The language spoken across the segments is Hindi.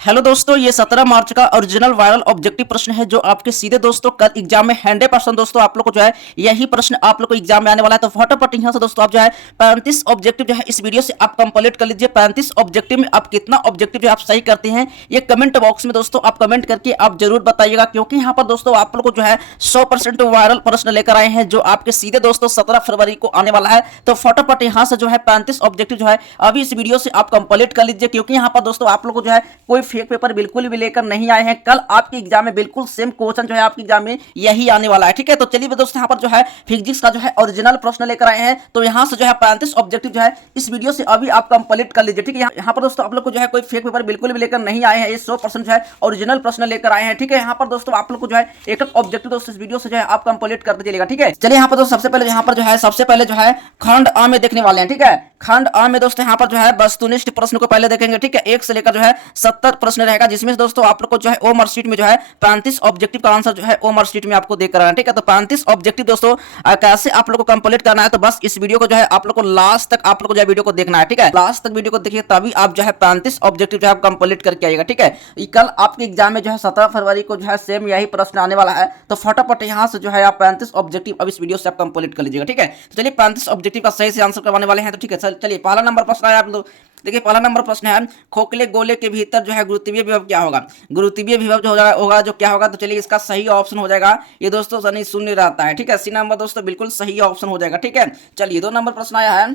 हेलो दोस्तों, ये 17 मार्च का ओरिजिनल वायरल ऑब्जेक्टिव प्रश्न है जो आपके सीधे दोस्तों कल एग्जाम में 100% दोस्तों आप लोग को जो है यही प्रश्न आप लोग को एग्जाम में आने वाला है। तो फटाफट यहाँ से दोस्तों आप जो है 35 ऑब्जेक्टिव जो है इस वीडियो से आप कंप्लीट कर लीजिए। 35 ऑब्जेक्टिव में आप कितना ऑब्जेक्टिव जो आप सही करते हैं ये कमेंट बॉक्स में दोस्तों आप कमेंट करके आप जरूर बताइएगा, क्योंकि यहाँ पर दोस्तों आप लोग को जो है 100% वायरल प्रश्न लेकर आए हैं जो आपके सीधे दोस्तों 17 फरवरी को आने वाला है। तो फटाफट यहाँ से जो है 35 ऑब्जेक्टिव जो है अभी इस वीडियो से आप कंप्लीट कर लीजिए, क्योंकि यहाँ पर दोस्तों आप लोग को जो है कोई फेक पेपर बिल्कुल भी लेकर नहीं आए हैं। कल आपके एग्जाम में बिल्कुल सेम क्वेश्चन जो है आपके एग्जाम में यही आने वाला है। ठीक है, तो चलिए दोस्तों यहाँ पर जो है फिजिक्स का जो है ओरिजिनल प्रश्न लेकर आए हैं। तो यहाँ से जो है 35 ऑब्जेक्टिव जो है इस वीडियो से अभी आप कंप्लीट कर लीजिए। ठीक है, यहाँ पर दोस्तों आप लोग को जो है कोई फेक पेपर बिल्कुल भी लेकर नहीं आए हैं, ये 100% जो है ओरिजिनल प्रश्न लेकर आए हैं। ठीक है, यहाँ पर दोस्तों आप लोग को जो है एक ऑब्जेक्टिव दोस्तों इस वीडियो से जो है आप कंप्लीट करते चलिएगा। ठीक है, चलिए यहाँ पर दोस्तों सबसे पहले यहाँ पर जो है सबसे पहले जो है खंड अ में देखने वाले हैं। ठीक है, खंड अ में दोस्तों यहाँ पर जो है वस्तुनिष्ठ प्रश्न को पहले देखेंगे। ठीक है, 1 से लेकर जो है 70 प्रश्न रहेगा, जिसमें दोस्तों आप लोग को जो है ओ मार्कशीट में जो है 35 ऑब्जेक्टिव का आंसर जो है ओ मार्कशीट में आपको देकर आना है। ठीक है, तो 35 ऑब्जेक्टिव दोस्तों कैसे आप लोग को कंप्लीट करना है, तो बस इस वीडियो को जो है आप लोग को लास्ट तक आप लोग को जो है वीडियो को देखना है। ठीक है, लास्ट तक वीडियो को देखिए तभी आप जो है 35 ऑब्जेक्टिव जो है कंप्लीट करके आइएगा। ठीक है, कल आपके एग्जाम में जो है 17 फरवरी को जो है सेम यही प्रश्न आने वाला है। तो फटाफट यहाँ से जो है आप 35 ऑब्जेक्टिव अब इस वीडियो से आप कंप्लीट कर लीजिएगा। ठीक है, तो चलिए 35 ऑब्जेक्टिव का सही से आंसर करवाने वाले हैं। तो ठीक है, चलिए पहला नंबर प्रश्न आया आप लोग देखिए। पहला नंबर प्रश्न है खोखले गोले के भीतर जो है गुरुत्वीय विभव क्या होगा। गुरुत्वीय विभव जो होगा जो क्या होगा, तो चलिए इसका सही ऑप्शन हो जाएगा ये दोस्तों शनि शून्य रहता है। ठीक है, सी नंबर दोस्तों बिल्कुल सही ऑप्शन हो जाएगा। ठीक है, चलिए 2 नंबर प्रश्न आया है।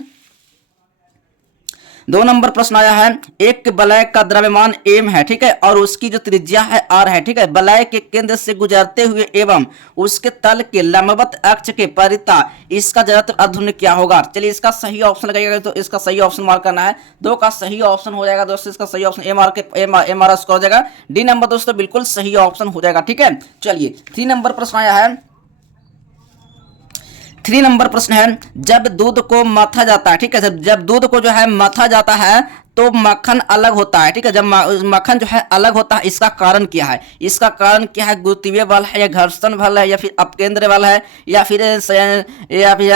2 नंबर प्रश्न आया है एक वलय का द्रव्यमान m है। ठीक है, और उसकी जो त्रिज्या है r है। ठीक है, वलय के केंद्र से गुजरते हुए एवं उसके तल के लंबवत अक्ष के परिता इसका जड़त्व अधुन्य क्या होगा। चलिए इसका सही ऑप्शन लगाइएगा, तो इसका सही ऑप्शन मार्क करना है। 2 का सही ऑप्शन हो जाएगा दोस्तों, इसका सही ऑप्शन एम आर स्कोर हो जाएगा। डी नंबर दोस्तों बिल्कुल सही ऑप्शन हो जाएगा। ठीक है, चलिए 3 नंबर प्रश्न आया है। 3 नंबर प्रश्न है जब दूध को मथा जाता है। ठीक है, जब दूध को जो है मथा जाता है तो मक्खन अलग होता है। ठीक है, जब मक्खन जो है अलग होता है इसका कारण क्या है। इसका कारण क्या है, गुरुत्वीय बल है या घर्षण बल है या फिर अपकेंद्र बल है या फिर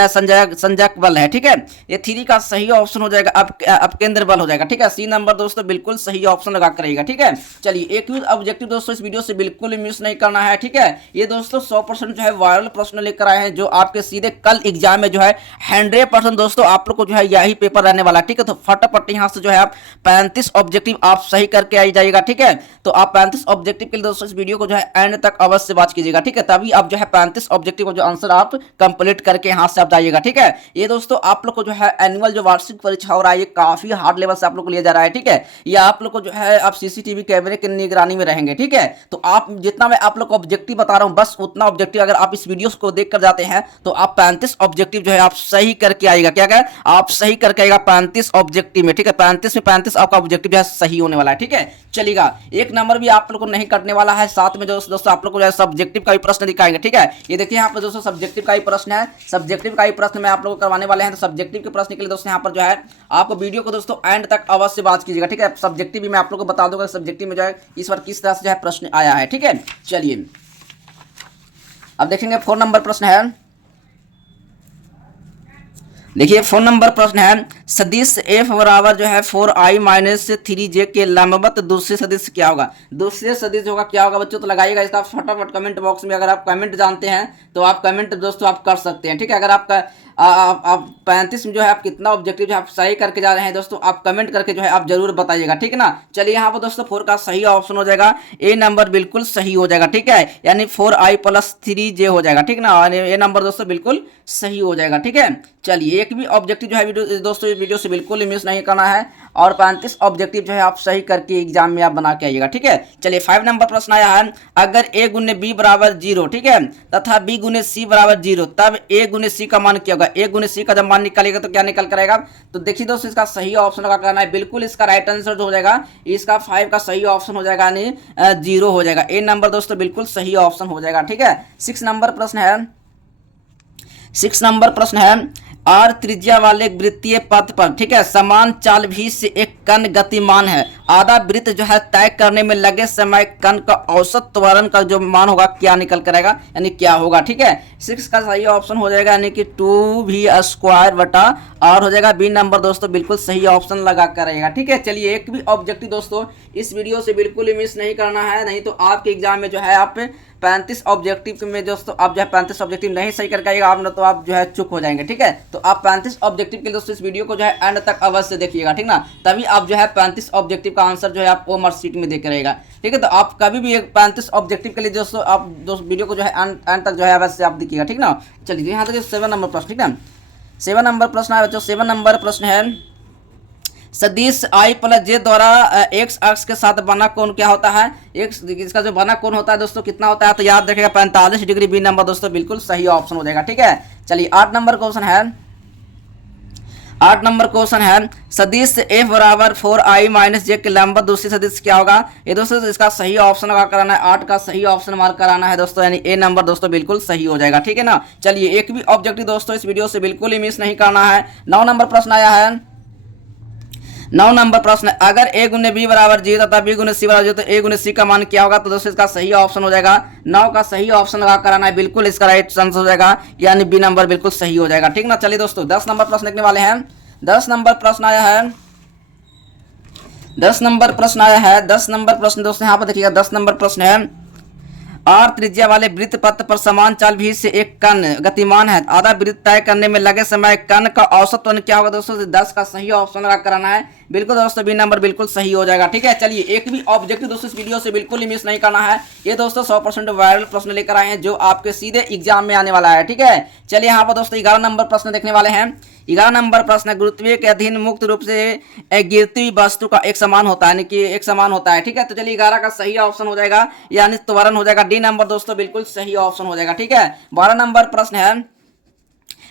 संजक बल है। ठीक है, ये 3 का सही ऑप्शन हो जाएगा अपकेंद्र बल हो जाएगा। ठीक है, सी नंबर दोस्तों बिल्कुल सही ऑप्शन लगा करेगा। ठीक है, चलिए एक भी ऑब्जेक्टिव दोस्तों इस वीडियो से बिल्कुल मिस नहीं करना है। ठीक है, ये दोस्तों 100% जो है वायरल प्रश्न लेकर आए हैं जो आपके सीधे कल एग्जाम में जो है 100% दोस्तों आप लोग को जो है यही पेपर रहने वाला है। ठीक है, तो फटाफट यहाँ से जो है 35 ऑब्जेक्टिव आप सही करके आ जाइएगा। ठीक है, तो आप 35 ऑब्जेक्टिव के लिए दोस्तों इस वीडियो को जो है एंड तक अवश्य वॉच कीजिएगा। ठीक है, तभी आप जो है 35 ऑब्जेक्टिव को जो आंसर आप कंप्लीट करके यहाँ से आप जाइएगा। ठीक है, ये दोस्तों आप लोग को जो है एनुअल जो वार्षिक परीक्षा हो रहा है ये काफी हार्ड लेवल से आप लोग को लिया जा रहा है। ठीक है, ये आप लोग को जो है आप सीसीटीवी कैमरे की निगरानी में रहेंगे। ठीक है, तो आप जितना मैं आप लोग को ऑब्जेक्टिव बता रहा हूँ बस उतना ऑब्जेक्टिव अगर आप इस वीडियो को देख कर जाते हैं तो आप 35 ऑब्जेक्टिव जो है आप सही करके आएगा। क्या क्या आप सही करके आएगा 35 ऑब्जेक्टिव में। ठीक है, 35 में 35 आपका ऑब्जेक्टिव जो है सही होने वाला है। ठीक है, चलेगा 1 नंबर भी आप लोग को नहीं कटने वाला है। साथ में दोस्तों आप लोग को जो है सब्जेक्टिव का भी प्रश्न दिखाएंगे। ठीक है, ये देखिए यहाँ पर दोस्तों सब्जेक्टिव का ही प्रश्न है। सब्जेक्टिव का ही प्रश्न मैं आप लोग को करवाने वाले हैं। तो सब्जेक्टिव के प्रश्न के लिए दोस्तों यहाँ पर जो है आपको वीडियो को दोस्तों एंड तक अवश्य बात कीजिएगा। ठीक है, सब्जेक्टिव भी मैं आप लोग को बता दूंगा सब्जेक्टिव में जो है इस बार किस तरह से जो है प्रश्न आया है। ठीक है, चलिए अब देखेंगे 4 नंबर प्रश्न है। देखिए 4 नंबर प्रश्न है सदिश f बराबर जो है 4i माइनस 3j के लंबवत दूसरे सदिश क्या होगा। दूसरे सदिश होगा क्या होगा बच्चों, तो लगाइएगा इसका फटाफट कमेंट बॉक्स में। अगर आप कमेंट जानते हैं तो आप कमेंट दोस्तों आप कर सकते हैं। ठीक है, अगर आपका आप 35 में जो है आप कितना ऑब्जेक्टिव जो आप सही करके जा रहे हैं दोस्तों आप कमेंट करके जो है आप जरूर बताइएगा। ठीक है ना, चलिए यहाँ पर दोस्तों 4 का सही ऑप्शन हो जाएगा ए नंबर बिल्कुल सही हो जाएगा। ठीक है, यानी 4i + 3j हो जाएगा। ठीक ना, ए नंबर दोस्तों बिल्कुल सही हो जाएगा। ठीक है, चलिए एक भी ऑब्जेक्टिव जो है दोस्तों वीडियो से बिल्कुल मिस नहीं करना है और 35 ऑब्जेक्टिव जो है आप सही करके एग्जाम में आप बना के आइएगा। ठीक है, चलिए 5 नंबर प्रश्न आया है अगर a × b = 0 ठीक है तथा b × c = 0 तब a × c का मान क्या होगा। a × c का जब मान निकालेगा तो क्या निकल कर आएगा, तो देखिए दोस्तों इसका सही ऑप्शन लगा करना है। बिल्कुल इसका राइट आंसर जो हो जाएगा इसका 5 का सही ऑप्शन हो जाएगा यानी 0 हो जाएगा। ए नंबर दोस्तों बिल्कुल सही ऑप्शन हो जाएगा। ठीक है, 6 नंबर प्रश्न है। 6 नंबर प्रश्न है r त्रिज्या वाले वृत्तीय पथ पर ठीक है समान चाल भी से एक कण गतिमान है। आधा वृत्त जो है तय करने में लगे समय कण का औसत त्वरण का जो मान होगा क्या निकल कर आएगा, यानी क्या होगा। ठीक है, 6 का सही ऑप्शन हो जाएगा यानी कि 2v² बटा और हो जाएगा बी नंबर दोस्तों बिल्कुल सही ऑप्शन लगा कर रहेगा। ठीक है, चलिए एक भी ऑब्जेक्टिव दोस्तों इस वीडियो से बिल्कुल ही मिस नहीं करना है, नहीं तो आपके एग्जाम में जो है आप 35 ऑब्जेक्टिव में दोस्तों आप जो है 35 ऑब्जेक्टिव नहीं सही करके आइएगा आप ना, तो आप जो है चुप हो जाएंगे। ठीक है, तो आप 35 ऑब्जेक्टिव के लिए दोस्तों इस वीडियो को जो है एंड तक अवश्य देखिएगा, ठीक ना, तभी आप जो है 35 ऑब्जेक्टिव का आंसर जो है आप वो मार्कशीट में देकर रहेगा। ठीक है, तो आप कभी भी एक 35 ऑब्जेक्टिव के लिए दोस्तों आप दोस्त वीडियो को जो है एंड तक जो है अवश्य आप देखिएगा, ठीक ना। चलिए यहाँ तक 7 नंबर प्रश्न, ठीक है, 7 नंबर प्रश्न है बच्चों। 7 नंबर प्रश्न है सदिश I प्लस जे द्वारा एक्स अक्ष के साथ बना कोण क्या होता है। एक्स इसका जो बना कोण होता है दोस्तों कितना होता है, तो याद रखिएगा 45 डिग्री। बी नंबर दोस्तों बिल्कुल सही ऑप्शन हो जाएगा। ठीक है, चलिए 8 नंबर क्वेश्चन है। 8 नंबर क्वेश्चन है सदिश f बराबर 4i माइनस जे के लंबवत दूसरी सदिश क्या होगा। ये दोस्तों इसका सही ऑप्शन लगा कराना है, 8 का सही ऑप्शन मार्क कराना है दोस्तों, यानी ए नंबर दोस्तों बिल्कुल सही हो जाएगा। ठीक है ना, चलिए एक भी ऑब्जेक्टिव दोस्तों इस वीडियो से बिल्कुल ही मिस नहीं करना है। 9 नंबर प्रश्न आया है। 9 नंबर प्रश्न, अगर a गुने बी बराबर 0 तथा b गुने सी बराबर 0 तो a गुने सी का मान क्या होगा। तो दोस्तों इसका सही ऑप्शन हो जाएगा 9 का सही ऑप्शन लगा कराना है, बिल्कुल इसका राइट आंसर हो जाएगा, यानी बी नंबर बिल्कुल सही हो जाएगा। ठीक ना, चलिए दोस्तों 10 नंबर प्रश्न देखने वाले हैं। 10 नंबर प्रश्न आया है। 10 नंबर प्रश्न आया है। 10 नंबर प्रश्न दोस्तों यहाँ पर देखिएगा। 10 नंबर प्रश्न है आर त्रिज्या वाले वृत्त पथ पर समान चाल भी से एक कण गतिमान है, आधा वृत्त तय करने में लगे समय कण का औसत त्वरण क्या होगा। दोस्तों 10 का सही ऑप्शन लगा कराना है, बिल्कुल दोस्तों बी नंबर बिल्कुल सही हो जाएगा। ठीक है, चलिए एक भी ऑब्जेक्टिव दोस्तों इस वीडियो से बिल्कुल ही मिस नहीं करना है। ये दोस्तों 100% वायरल प्रश्न लेकर आए हैं जो आपके सीधे एग्जाम में आने वाला है। ठीक है, चलिए यहाँ पर दोस्तों 11 नंबर प्रश्न देखने वाले हैं। 11 नंबर प्रश्न, गुरुत्वीय के अधीन मुक्त रूप से गिरती हुई वस्तु का एक समान होता है, यानी कि एक समान होता है। ठीक है, तो चलिए 11 का सही ऑप्शन हो जाएगा, यानी त्वरण हो जाएगा। डी नंबर दोस्तों बिल्कुल सही ऑप्शन हो जाएगा। ठीक है, 12 नंबर प्रश्न है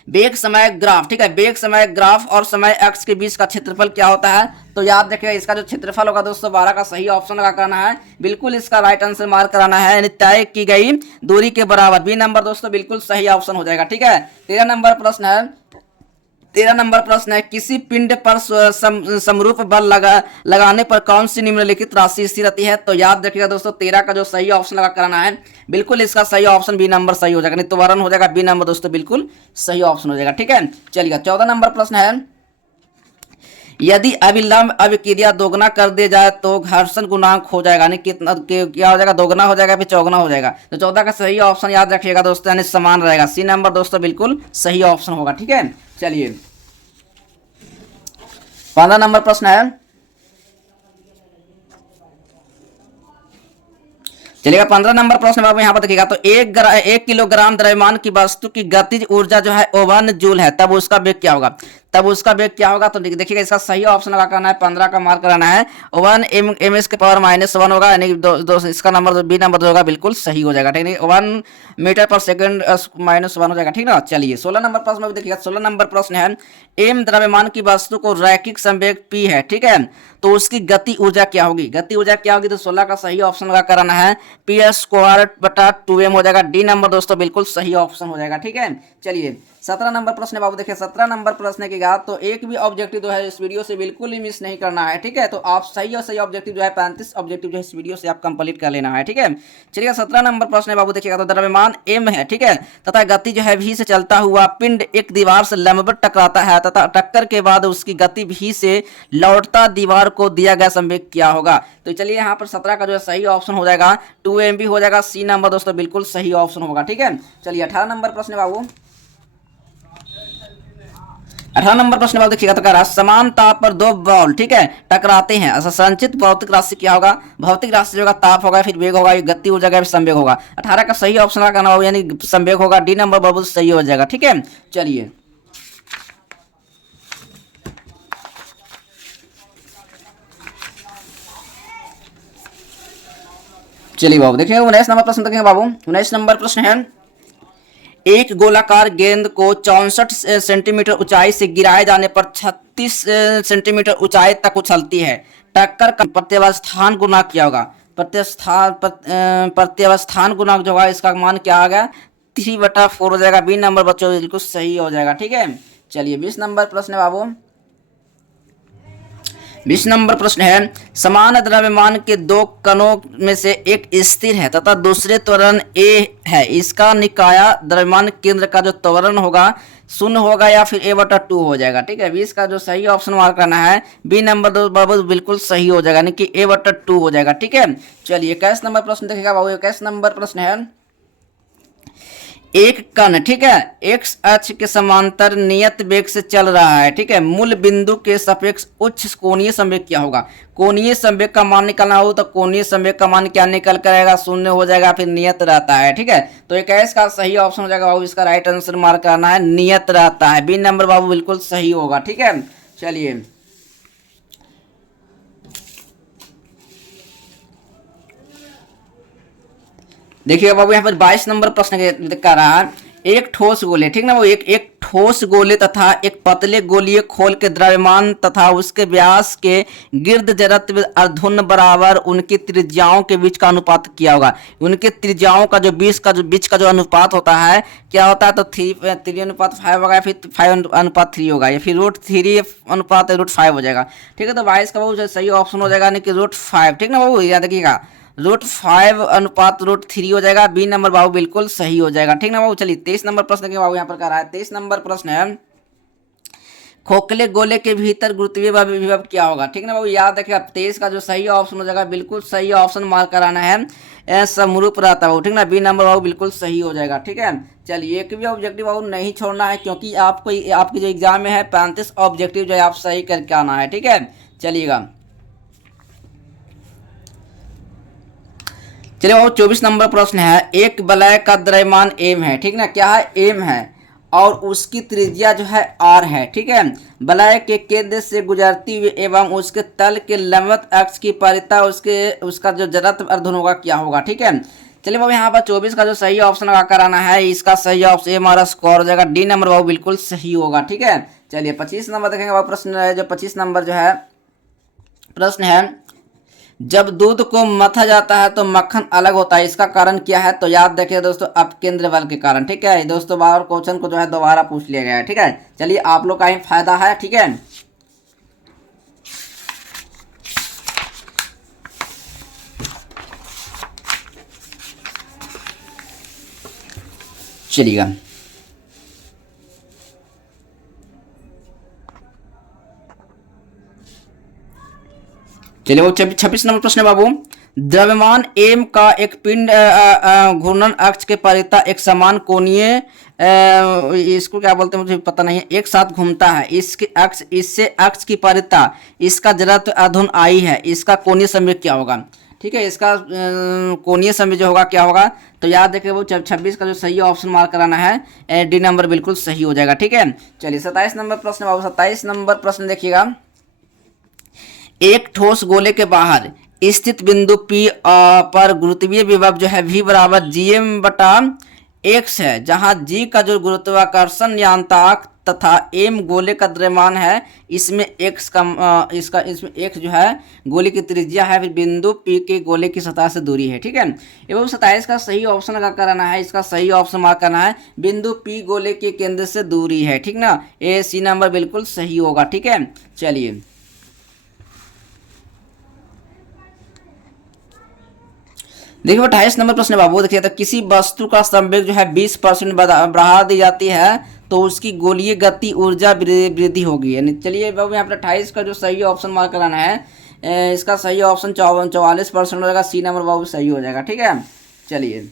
वेग समय ग्राफ। ठीक है, वेग समय ग्राफ और समय अक्ष के बीच का क्षेत्रफल क्या होता है। तो याद रखिएगा इसका जो क्षेत्रफल होगा दोस्तों 12 का सही ऑप्शन लगा कराना है, बिल्कुल इसका राइट आंसर मार्क कराना है, यानी तय की गई दूरी के बराबर। बी नंबर दोस्तों बिल्कुल सही ऑप्शन हो जाएगा। ठीक है, 13 नंबर प्रश्न है। 13 नंबर प्रश्न है किसी पिंड पर समरूप बल लगाने पर कौन सी निम्नलिखित राशि स्थिर रहती है। तो याद रखिएगा दोस्तों 13 का जो सही ऑप्शन लगा कराना है, बिल्कुल इसका सही ऑप्शन बी नंबर सही हो जाएगा, नहीं तो त्वरण हो जाएगा। बी नंबर दोस्तों बिल्कुल सही ऑप्शन हो जाएगा। ठीक है, चलिएगा 14 नंबर प्रश्न है यदि अविलंब अभिक्रिया दोगुना कर दिया जाए तो घर्षण गुणांक हो जाएगा, यानी कितना क्या हो जाएगा, दोगुना हो जाएगा फिर चौगुना हो जाएगा। तो 14 का सही ऑप्शन याद रखिएगा दोस्तों, यानी समान रहेगा। सी नंबर दोस्तों बिल्कुल सही ऑप्शन होगा। ठीक है, चलिए 15 नंबर प्रश्न है। चलिएगा 15 नंबर प्रश्न बाबू यहाँ पर देखिएगा। तो 1 किलोग्राम द्रव्यमान की वस्तु की गतिज ऊर्जा जो है 1 जूल है, तब उसका वेग क्या होगा। तब उसका वेग क्या होगा। तो देखिएगा इसका सही ऑप्शन लगा करना है, 15 का मार्क कराना है। 1 ms के पावर -1 होगा, यानी इसका नंबर बी नंबर होगा बिल्कुल सही हो जाएगा। ठीक है, 1 मीटर पर सेकंड -1 हो जाएगा। ठीक ना, चलिए 16 नंबर प्रश्न में देखिएगा। 16 नंबर प्रश्न है एम द्रव्यमान की वस्तु को रैखिक संवेग p है, ठीक है, तो उसकी गति ऊर्जा क्या होगी। गति ऊर्जा क्या होगी, तो 16 का सही ऑप्शन लगा कराना है, p² बटा 2m हो जाएगा। डी नंबर दोस्तों बिल्कुल सही ऑप्शन हो जाएगा। ठीक है, चलिए 17 नंबर प्रश्न बाबू देखिए। 17 नंबर प्रश्न के बाद तो एक भी ऑब्जेक्टिव जो है इस वीडियो से बिल्कुल ही मिस नहीं करना है। ठीक है, तो आप सही और सही ऑब्जेक्टिव जो है 35 ऑब्जेक्टिव जो है इस वीडियो से आप कंप्लीट कर लेना है। ठीक है, चलिए 17 नंबर प्रश्न बाबू देखिएगा। तो द्रव्यमान m है, ठीक है, तथा गति जो है v से चलता हुआ पिंड एक दीवार से लंबवत टकराता है तथा टक्कर के बाद उसकी गति v से लौटता दीवार को दिया गया संवेग क्या होगा। तो चलिए यहाँ पर 17 का जो है सही ऑप्शन हो जाएगा 2mv हो जाएगा। सी नंबर दोस्तों बिल्कुल सही ऑप्शन होगा। ठीक है, चलिए 18 नंबर प्रश्न बाबू। 18 नंबर प्रश्न बाबू देखिएगा। तो कह रहा समान ताप पर 2 बॉल, ठीक है, टकराते हैं, ऐसा संचित भौतिक राशि क्या होगा। भौतिक राशि जो होगा ताप होगा, फिर वेग होगा, गति हो जाएगा, फिर संवेग होगा। 18 का सही ऑप्शन का करना होगा, यानी संवेग होगा। डी नंबर बाबू सही हो जाएगा। ठीक है, चलिए बाबू देखिए 19 नंबर प्रश्न देखेंगे बाबू। 19 नंबर प्रश्न है एक गोलाकार गेंद को 64 सेंटीमीटर ऊंचाई से गिराए जाने पर 36 सेंटीमीटर ऊंचाई तक उछलती है, टक्कर का प्रत्यावस्थान गुणांक क्या होगा। प्रत्यावस्थान गुणांक जो होगा इसका मान क्या आ गया, 3/4 हो जाएगा। बी नंबर बच्चों बिल्कुल सही हो जाएगा। ठीक है, चलिए 20 नंबर प्रश्न है बाबू। 20 नंबर प्रश्न है, समान द्रव्यमान के दो कणों में से एक स्थिर है तथा दूसरे त्वरण ए है, इसका निकाय द्रव्यमान केंद्र का जो त्वरण होगा शून्य होगा या फिर a/2 हो जाएगा। ठीक है, 20 का जो सही ऑप्शन मार्क करना है बी नंबर दो बाबू, बिल्कुल सही हो जाएगा, यानी कि a/2 हो जाएगा। ठीक है, चलिए 21 नंबर प्रश्न देखिएगा बाबू। 21 नंबर प्रश्न है, एक कण, ठीक है, एक्स अक्ष के समांतर नियत वेग से चल रहा है। ठीक है, मूल बिंदु के सापेक्ष उच्च कोणीय संवेग क्या होगा? कोणीय संवेग का मान निकालना हो तो कोणीय संवेग का मान क्या निकल कर आएगा? शून्य हो जाएगा, फिर नियत रहता है। ठीक है, तो 21 का सही ऑप्शन हो जाएगा बाबू, इसका राइट आंसर मार्क करना है नियत रहता है, बी नंबर बाबू बिल्कुल सही होगा। ठीक है, चलिए देखिए बाबू, यहाँ पर 22 नंबर प्रश्न कर रहा है, एक ठोस गोले, ठीक ना वो, एक ठोस गोले तथा एक पतले गोलीय खोल के द्रव्यमान तथा उसके व्यास के गिर्द जड़त्व अर्धुन बराबर उनकी त्रिज्याओं के बीच का अनुपात किया होगा। उनके त्रिज्याओं का जो बीच का जो अनुपात होता है क्या होता है? तो 3:5 होगा, या फिर 5:3 होगा, या फिर √3 हो जाएगा। ठीक है, तो 22 का बाबू सही ऑप्शन हो जाएगा, यानी कि √5। ठीक ना बाबू, याद रखिएगा, √5 हो जाएगा, बी नंबर बाबू बिल्कुल सही हो जाएगा। ठीक ना बाबू, चलिए 23 नंबर प्रश्न के बाबू यहाँ पर कर रहा है। 23 नंबर प्रश्न है, खोखले गोले के भीतर गुरुत्वीय विभव क्या होगा? ठीक ना बाबू, याद रखिएगा 23 का जो सही ऑप्शन हो जाएगा, बिल्कुल सही ऑप्शन मार्क कराना है, समरूप रहता है। ठीक ना, बी नंबर बाबू बिल्कुल सही हो जाएगा। ठीक है, चलिए एक भी ऑब्जेक्टिव बाबू नहीं छोड़ना है, क्योंकि आपको आपके जो एग्जाम में है 35 ऑब्जेक्टिव जो है आप सही करके आना है। ठीक है, चलिएगा चलिए बाबू 24 नंबर प्रश्न है, एक वलय का द्रव्यमान एम है, ठीक ना, क्या है? एम है, और उसकी त्रिज्या जो है आर है। ठीक है, वलय के केंद्र से गुजरती हुई एवं उसके तल के लंबवत अक्ष की परिता उसका जो जड़त्व अर्धुन होगा क्या होगा? ठीक है, चलिए बाबू यहाँ पर 24 का जो सही ऑप्शन लगा कर आना है, इसका सही ऑप्शन हमारा स्कोर हो जाएगा, डी नंबर बाबू बिल्कुल सही होगा। ठीक है, चलिए 25 नंबर देखेंगे बाबू, प्रश्न है जो 25 नंबर जो है प्रश्न है, जब दूध को मथा जाता है तो मक्खन अलग होता है, इसका कारण क्या है? तो याद रखिए दोस्तों, अपकेंद्र बल के कारण। ठीक है दोस्तों, बार क्वेश्चन को जो है दोबारा पूछ लिया गया है। ठीक है, चलिए आप लोग का ही फायदा है। ठीक है, चलिएगा चलिए वो 26 नंबर प्रश्न है बाबू, द्रव्यमान एम का एक पिंड घूर्णन अक्ष के परिता एक समान कोणीय इसको क्या बोलते हैं मुझे पता नहीं है, एक साथ घूमता है, इससे अक्ष की परिता इसका जड़त्व अर्धुन आई है, इसका कोणीय संवेग क्या होगा? ठीक है, इसका कोणीय संवेग जो होगा क्या होगा? तो याद रखिए वो 26 का जो सही ऑप्शन मार्क कराना है, डी नंबर बिल्कुल सही हो जाएगा। ठीक है, चलिए 27 नंबर प्रश्न बाबू, 27 नंबर प्रश्न देखिएगा, एक ठोस गोले के बाहर स्थित बिंदु P पर गुरुत्वीय विभव जो है V बराबर gm/x है, जहां G का जो गुरुत्वाकर्षण नियतांक तथा m गोले का द्रव्यमान है, इसमें इसमें x जो है गोले की त्रिज्या है, फिर बिंदु P के गोले की सतह से दूरी है। ठीक है, एवं 27 का सही ऑप्शन लगा कराना है, इसका सही ऑप्शन मार्क करना है, बिंदु P गोले के केंद्र से दूरी है। ठीक ना, ए सी नंबर बिल्कुल सही होगा। ठीक है, चलिए देखिए 28 नंबर प्रश्न बाबू, देखिए तो किसी वस्तु का संवेग जो है 20% बढ़ा दी जाती है तो उसकी गोलीय गति ऊर्जा वृद्धि होगी। यानी चलिए बाबू यहाँ पर 28 का जो सही ऑप्शन मार्क कराना है, इसका सही ऑप्शन 44% हो जाएगा, सी नंबर बाबू सही हो जाएगा। ठीक है, चलिए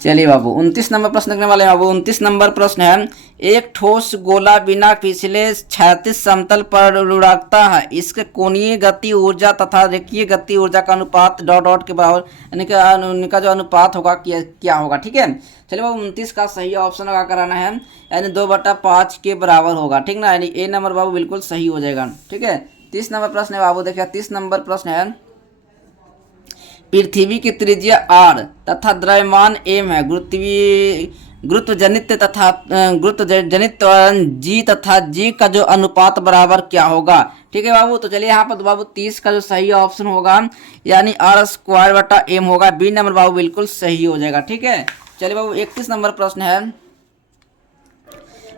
चलिए बाबू 29 नंबर प्रश्न देखने वाले हैं बाबू। 29 नंबर प्रश्न है, एक ठोस गोला बिना पिछले क्षैतिज समतल पर लुढ़कता है, इसके कोणीय गति ऊर्जा तथा रेखीय गति ऊर्जा का अनुपात डॉट डॉट के बराबर, यानी उनका जो अनुपात होगा क्या होगा? ठीक है, चलिए बाबू 29 का सही ऑप्शन लगा कराना है, यानी 2/5 के बराबर होगा। ठीक ना, यानी ए नंबर बाबू बिल्कुल सही हो जाएगा। ठीक है, 30 नंबर प्रश्न है बाबू, देखिए 30 नंबर प्रश्न है, पृथ्वी की त्रिज्या r तथा द्रव्यमान m है, गुरुत्व जनित तथा गुरुत्व जनित त्वरण जी तथा जी का जो अनुपात बराबर क्या होगा। ठीक है बाबू, तो चलिए यहाँ पर तो बाबू 30 का जो सही ऑप्शन होगा यानी आर स्क्वायर बटा एम होगा। बी नंबर बाबू बिल्कुल सही हो जाएगा। ठीक है, चलिए बाबू 31 नंबर प्रश्न है।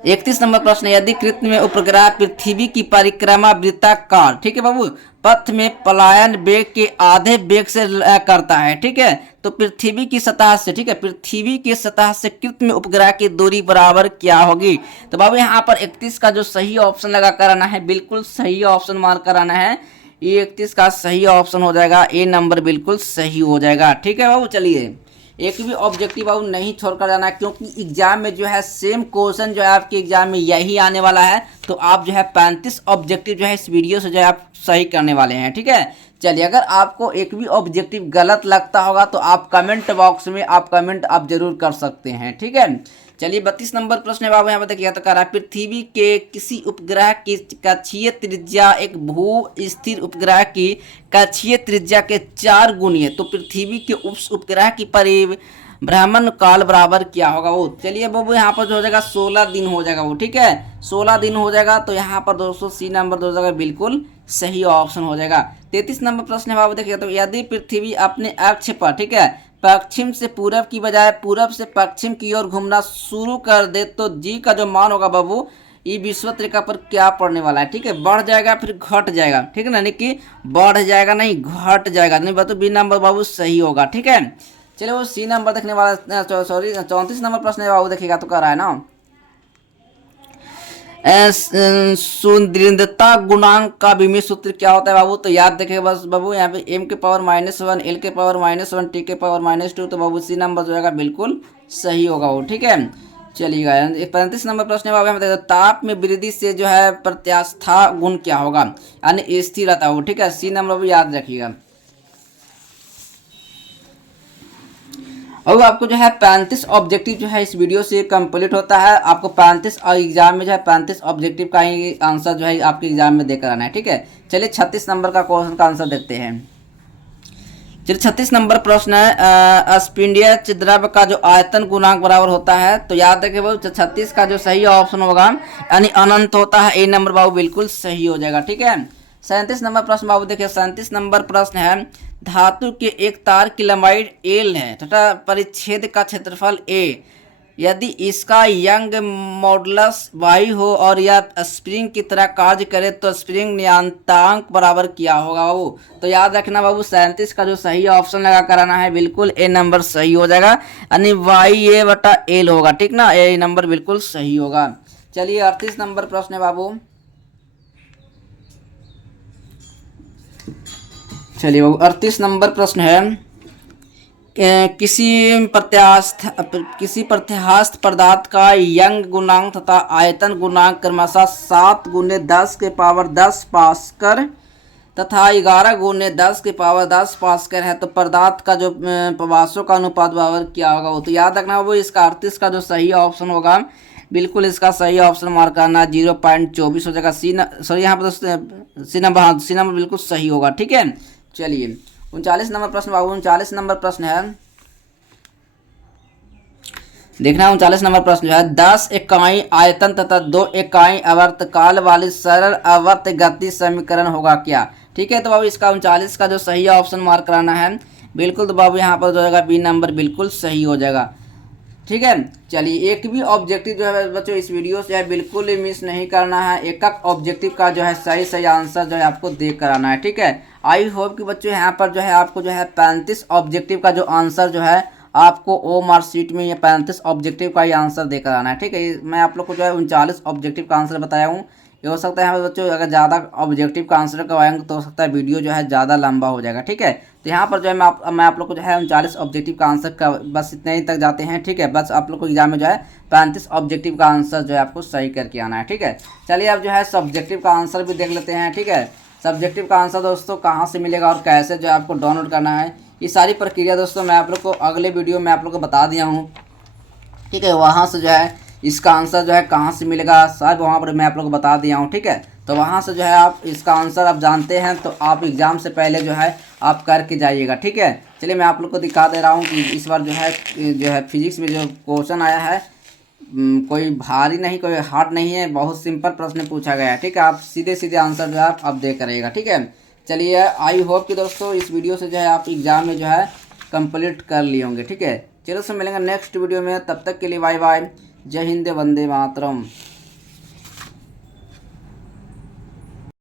31 नंबर प्रश्न, यदि कृत्य में उपग्रह पृथ्वी की परिक्रमा वृत्ताकार, ठीक है बाबू, पथ में पलायन वेग के आधे वेग से करता है, ठीक है, तो पृथ्वी की सतह से, ठीक है, पृथ्वी की सतह से कृत्य में उपग्रह की दूरी बराबर क्या होगी। तो बाबू यहाँ पर 31 का जो सही ऑप्शन लगा कर आना है, बिल्कुल सही ऑप्शन मार्क कराना है। ये 31 का सही ऑप्शन हो जाएगा, ए नंबर बिल्कुल सही हो जाएगा। ठीक है बाबू, चलिए एक भी ऑब्जेक्टिव बाबू नहीं छोड़कर जाना है, क्योंकि एग्जाम में जो है सेम क्वेश्चन जो है आपके एग्जाम में यही आने वाला है। तो आप जो है 35 ऑब्जेक्टिव जो है इस वीडियो से जो है आप सही करने वाले हैं। ठीक है, चलिए अगर आपको एक भी ऑब्जेक्टिव गलत लगता होगा तो आप कमेंट बॉक्स में आप कमेंट आप जरूर कर सकते हैं। ठीक है, चलिए 32 नंबर प्रश्न है बाबू, यहाँ पर देखिए तो कह रहा है पृथ्वी के किसी उपग्रह की कक्षीय त्रिज्या एक भू स्थिर उपग्रह की कक्षीय त्रिज्या के 4 गुनी है, तो पृथ्वी के उस उपग्रह की परिभ्रमण काल बराबर क्या होगा वो। चलिए बाबू यहाँ पर जो हो जाएगा 16 दिन हो जाएगा वो। ठीक है, 16 दिन हो जाएगा, तो यहाँ पर दोस्तों सी नंबर दो जगह बिल्कुल सही ऑप्शन हो जाएगा। 33 नंबर प्रश्न है बाबू, देखिए तो यदि पृथ्वी अपने अक्ष पर, ठीक है, पश्चिम से पूरब की बजाय पूरब से पश्चिम की ओर घूमना शुरू कर दे तो जी का जो मान होगा बाबू ये विषुवत रेखा पर क्या पड़ने वाला है। ठीक है, बढ़ जाएगा फिर घट जाएगा। ठीक है ना, यानी कि बढ़ जाएगा नहीं घट जाएगा, नहीं बात, बी नंबर बाबू सही होगा। ठीक है, चलिए वो सी नंबर देखने वाला, सॉरी 34 नंबर प्रश्न है बाबू, देखिएगा तो कह रहा है ना सुदृढ़ता गुणांक का विमीय सूत्र क्या होता है बाबू। तो याद रखिए बस बाबू, यहाँ पे m के पावर -1, l के पावर -1, t के पावर -2, तो बाबू सी नंबर जो है बिल्कुल सही होगा वो। ठीक है, चलिएगा 35 नंबर प्रश्न है बाबू, हम देखते हैं ताप में वृद्धि से जो है प्रत्यास्था गुण क्या होगा, यानी स्थिर रहता है वो। ठीक है, सी नंबर भी याद रखिएगा। और आपको जो है 35 ऑब्जेक्टिव जो है इस वीडियो से कंप्लीट होता है। आपको 35 और एग्जाम में जो है 35 ऑब्जेक्टिव का ही आंसर जो है आपके एग्जाम में देकर आना है। ठीक है, चलिए 36 नंबर का क्वेश्चन का आंसर देखते हैं। चलिए 36 नंबर प्रश्न है स्पिंडीय द्रव्य का जो आयतन गुणांक बराबर होता है। तो याद रखिए बाबू 36 का जो सही ऑप्शन होगा यानी अनंत होता है, ए नंबर बाबू बिल्कुल सही हो जाएगा। ठीक है, 37 नंबर प्रश्न बाबू देखिए, 37 नंबर प्रश्न है धातु के एक तार की लंबाई एल है तथा परिच्छेद का क्षेत्रफल ए, यदि इसका यंग मॉडुलस वाई हो और यह स्प्रिंग की तरह कार्य करे तो स्प्रिंग नियतांक बराबर क्या होगा बाबू। तो याद रखना बाबू 37 का जो सही ऑप्शन लगा कराना है, बिल्कुल ए नंबर सही हो जाएगा, यानी वाई ए बटा एल होगा। ठीक ना, ए नंबर बिल्कुल सही होगा। चलिए 38 नंबर प्रश्न है बाबू, चलिए बाबू 38 नंबर प्रश्न है किसी प्रत्यास्थ पदार्थ का यंग गुणांक तथा आयतन गुणांक क्रमशः 7 गुने 10 के पावर 10 पास्कल तथा 11 गुने 10 के पावर 10 पास्कल है, तो पदार्थ का जो प्रवासों का अनुपात बराबर क्या होगा वो। तो याद रखना वो इसका 38 का जो सही ऑप्शन होगा बिल्कुल इसका सही ऑप्शन मार्क करना 0.24 हो जाएगा। सॉरी यहाँ पर सी नंबर, हाँ सी नंबर बिल्कुल सही होगा। ठीक है, चलिए 39 नंबर प्रश्न बाबू, 39 नंबर प्रश्न है, देखना 39 नंबर प्रश्न जो है 10 इकाई आयतन तथा 2 इकाई आवर्तकाल वाली सरल आवर्त गति समीकरण होगा क्या। ठीक है, तो बाबू इसका 39 का जो सही ऑप्शन मार्क कराना है बिल्कुल, तो बाबू यहाँ पर जो होगा बी नंबर बिल्कुल सही हो जाएगा। ठीक है, चलिए एक भी ऑब्जेक्टिव जो है बच्चों इस वीडियो से है बिल्कुल ही मिस नहीं करना है, एक एक ऑब्जेक्टिव का जो है सही सही आंसर जो है आपको देख कर आना है। ठीक है, आई होप कि बच्चों यहाँ पर जो है आपको जो है 35 ऑब्जेक्टिव का जो आंसर जो है आपको ओ मार्क शीट में ये 35 ऑब्जेक्टिव का ही आंसर देकर आना है। ठीक है, मैं आप लोग को जो है 39 ऑब्जेक्टिव का आंसर बताया हूँ। ये हो सकता है यहाँ पर बच्चों अगर ज़्यादा ऑब्जेक्टिव का आंसर करवाएंगे तो हो सकता है वीडियो जो है ज़्यादा लंबा हो जाएगा। ठीक है, तो यहाँ पर जो है मैं आप लोग को जो है 39 ऑब्जेक्टिव का आंसर का बस इतने ही तक जाते हैं। ठीक है, बस आप लोग को एग्जाम में जो है 35 ऑब्जेक्टिव का आंसर जो है आपको सही करके आना है। ठीक है, चलिए अब जो है सब्जेक्टिव का आंसर भी देख लेते हैं। ठीक है, सब्जेक्टिव का आंसर दोस्तों कहाँ से मिलेगा और कैसे जो है आपको डाउनलोड करना है, ये सारी प्रक्रिया दोस्तों मैं आप लोग को अगले वीडियो में आप लोग को बता दिया हूँ। ठीक है, वहाँ से जो है इसका आंसर जो है कहाँ से मिलेगा साहब वहाँ पर मैं आप लोग को बता दिया हूँ। ठीक है, तो वहाँ से जो है आप इसका आंसर आप जानते हैं तो आप एग्ज़ाम से पहले जो है आप करके जाइएगा। ठीक है, चलिए मैं आप लोग को दिखा दे रहा हूँ कि इस बार जो है फिजिक्स में जो क्वेश्चन आया है कोई भारी नहीं, कोई हार्ड नहीं है, बहुत सिंपल प्रश्न पूछा गया है। ठीक है, आप सीधे सीधे आंसर जो है आप दे करिएगा। ठीक है, चलिए, आई होप कि दोस्तों इस वीडियो से जो है आप एग्जाम में जो है कंप्लीट कर लिए होंगे। ठीक है, चलो, से मिलेंगे नेक्स्ट वीडियो में, तब तक के लिए बाय बाय, जय हिंद, वंदे मातरम।